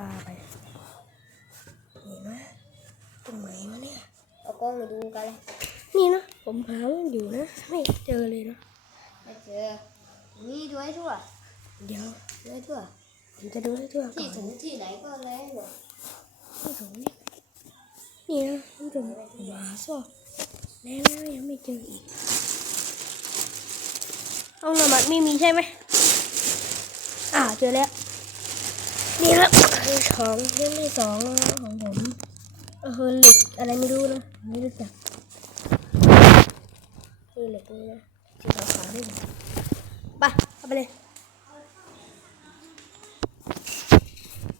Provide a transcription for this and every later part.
ลาไปเห็นไหมตรงไหนวะเนี่ยเอากล้องมาดูกันเลยนี่นะผมหามันอยู่นะ ไม่เจอเลยนะไม่เจอนี่ดูให้ทั่ว เดี๋ยวดูให้ทั่วผมจะดูให้ทั่วก่ที่อนถึงที่ไหนก็แล้วหมดที่ตรงนี้นี่นะท่านผู้ชมผมหาซอกแล้วแล้วยังไม่เจออีกห้องนอนไม่มีใช่ไหมอ่าเจอแล้ว นี่ครับคือของเล่มที่สองนะของผมก็คือเหล็กอะไรไม่รู้นะไม่รู้จักคือเหล็กนี่นะสีขาวๆนี่นะไปเอาไปเลย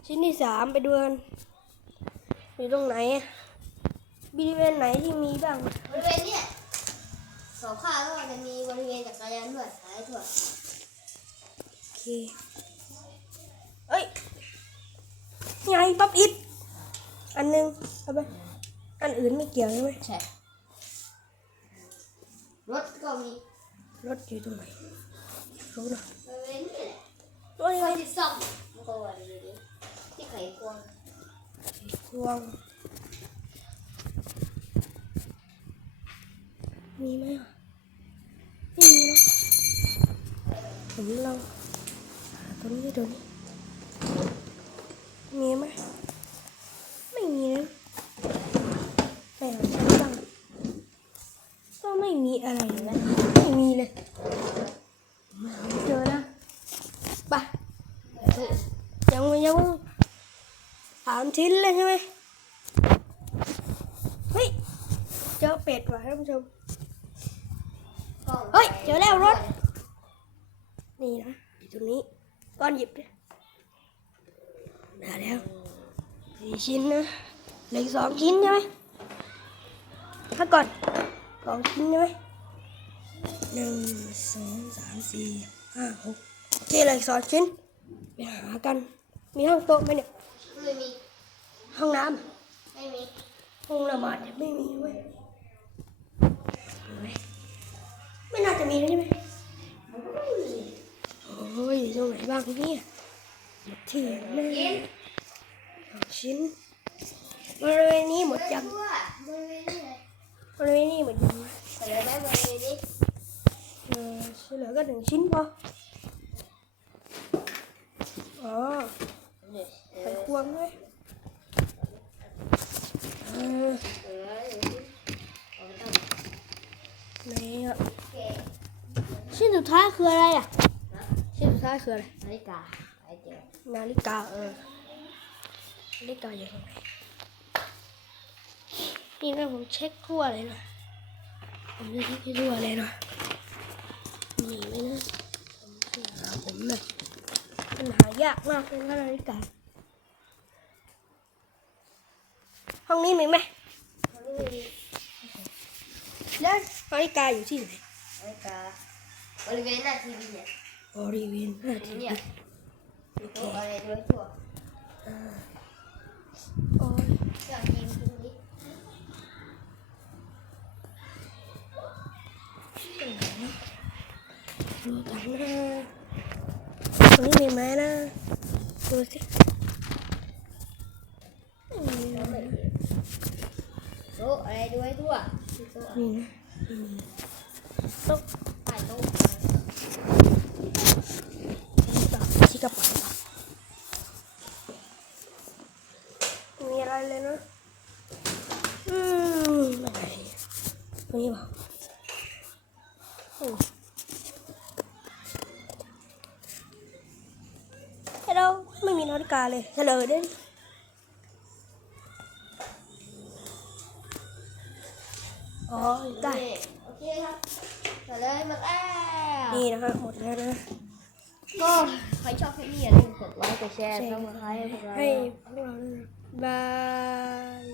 ชิ้นที่สามไปดูกันอยู่ตรงไหนอะบริเวณไหนที่มีบ้างบริเวณเนี้ยสองข้างก็จะมีบริเวณจักรยานด้วยหายทั่วโอเคเอ้ยไง ป๊อปอิดอันหนึงเอาไปอันอื่นไม่เกี่ยวใช่ไหมใช่รถก็มีรถอยู่ตรงไหนรู้นะบริเวณนี้แหละรถยังไว้ไงที่ซ่อมมันก็ว่าดีๆที่ไขควงควงมีไหมอะไม่มีเนาะผมลองหาตัวนี้ตัวนี้มีไหมไม่มีนะแต่หาชั้นบ้างก็ไม่มีอะไรเลยนะไม่มีเลยมาเจอนะไปยังไม่ยังสามชิ้นเลยใช่ไหมเฮ้ยเจอเป็ดว่ะท่านผู้ชมเฮ้ยเจอแล้วรถ นี่นะอยู่ตรงนี้ก้อนหยิบดิได้แล้วสี่ชิ้นนะเหลือสองชิ้นใช่ไหมถ้าก่อน สองชิ้นใช่ไหมหนึ่งสองสามสี่ห้าหกโอเคเหลืออกสองชิ้นไปหากัน มีห้องโต๊ะไหมเนี่ยไม่มี ห้องน้ไม่มีำห้องละหมาดเนี่ยไม่มีเว้ยมีไหมไม่น่าจะมีนะใช่ไหมโอ้ยตรงไหนบ้างเนี่ยหมดที่แน่สองชิ้นบริเวณนี้หมดยังทั่วบริเวณนี้เลยบริเวณนี้หมดยัง หลือก็หนึ่งชิ้นพออ๋อเนี่ยเอใส่อควงด้วยเออเออเดี๋ยวนี้เอาไปตั้งไหนอะโอเคชิ้นสุดท้ายคืออะไรอะ ชิ้นสุดท้ายคืออะไร นาฬิกาไอเจอนาฬิกาเออ นาฬิกาอยู่ตรงไหนนี่นะผมเช็คทั่วเลยนะ ผมจะเช็คให้ทั่วเลยนะมีไหมนะผมช่วยหาผมหน่อยมันหา ยากมากเลยนะนาฬิกาห้องนี้มีไหมเขาไม่มีแล้วนาฬิกาอยู่ที่ไหนนาฬิกาบริเวณหน้าทีวีเนี่ยบริเวณหน้าทีวีเนี่ยมีตัวอะไรด้วยทั่วอ่าโอ้ยเครื่องทีวีตรงนี้ดูกันนะ ตรงนี้มีไหมนะ ดูสิไม่ไม่มีโต๊ะอะไรด้วยทั่วมีโต๊ะนี่นะไม่มีต้องใต้โต๊ะตับที่กระเป๋าปะไม่มีอะไรเลยนะ อืมอะไรเนี่ยตรงนี้เปล่าโอ้ฮัลโหลไม่มี นาฬิกาเลยเฉลยด้วยอ๋อได้โอเคครับเสร็จเลยหมดแล้วนี่นะคะหมดแล้วนะก็ใครชอบคลิปนี้อย่าลืมกดไลค์กดแชร์แชแล้วร์มาให้พวกเราให้พวกเราด้วยนะบาย